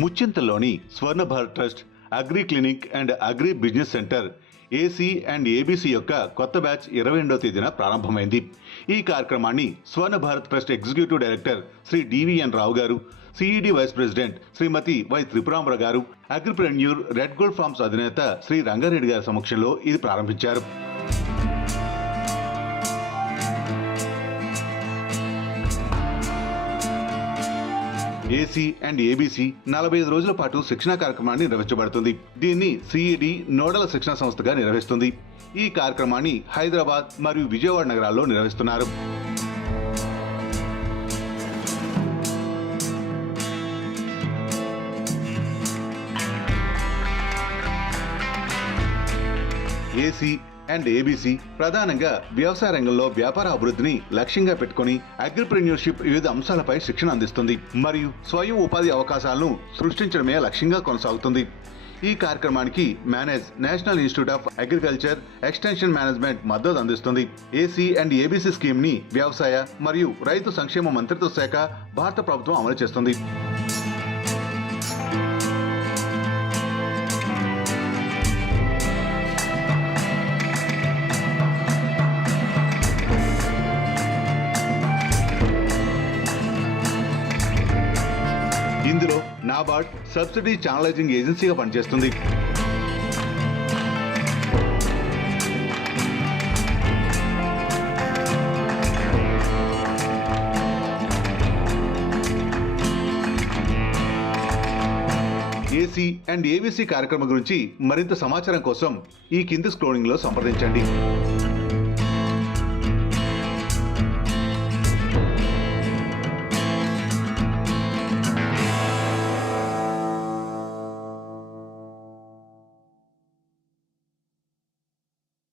ముచ్చింతల్లోని Swarna Bharat trust agri clinic and agri business centre AC and ABC యొక్క కొత్త batch 22వ తేదీన ప్రారంభమైంది. ఈ కార్యక్రమాన్ని Swarna Bharat trust executive director Shri DVN Rao గారు, CED vice president Shrimati Y Tripurambara గారు, అగ్రిప్రెన్యూర్ రెడ్ గోల్డ్ ఫార్మ్స్ అధినేత శ్రీ రంగారెడ్డి గారి సమక్షంలో ఇది ప్రారంభించారు. ఏసీ అండ్ ఏబీసీ 45 రోజుల పాటు శిక్షణా కార్యక్రమాన్ని నిర్వహించబడుతుంది. దీన్ని సిఈడి నోడల్ శిక్షణ సంస్థగా నిర్వహిస్తుంది. ఈ కార్యక్రమాన్ని హైదరాబాద్ మరియు విజయవాడ నగరాల్లో నిర్వహిస్తున్నారు. ఏసీ అండ్ ఏబీసీ ప్రధానంగా వ్యవసాయ రంగంలో వ్యాపార అభివృద్ధిని లక్ష్యంగా పెట్టుకుని అగ్రిప్రెన్యూర్షిప్ వివిధ అంశాలపై శిక్షణ అందిస్తుంది మరియు స్వయం ఉపాధి అవకాశాలను సృష్టించడమే లక్ష్యంగా కొనసాగుతుంది. ఈ కార్యక్రమానికి manage national institute of agriculture extension management మద్దతు అందిస్తుంది. ఏసీ అండ్ ఏబీసీ స్కీమ్ ని వ్యవసాయ మరియు రైతు సంక్షేమ మంత్రిత్వ శాఖ భారత ప్రభుత్వం అమలు చేస్తుంది. ఇందులో నాబార్డ్ సబ్సిడీ ఛానలైజింగ్ ఏజెన్సీగా పనిచేస్తుంది. ఏసీ అండ్ ఏబీసీ కార్యక్రమం గురించి మరింత సమాచారం కోసం ఈ కింది స్క్రోలింగ్ లో సంప్రదించండి.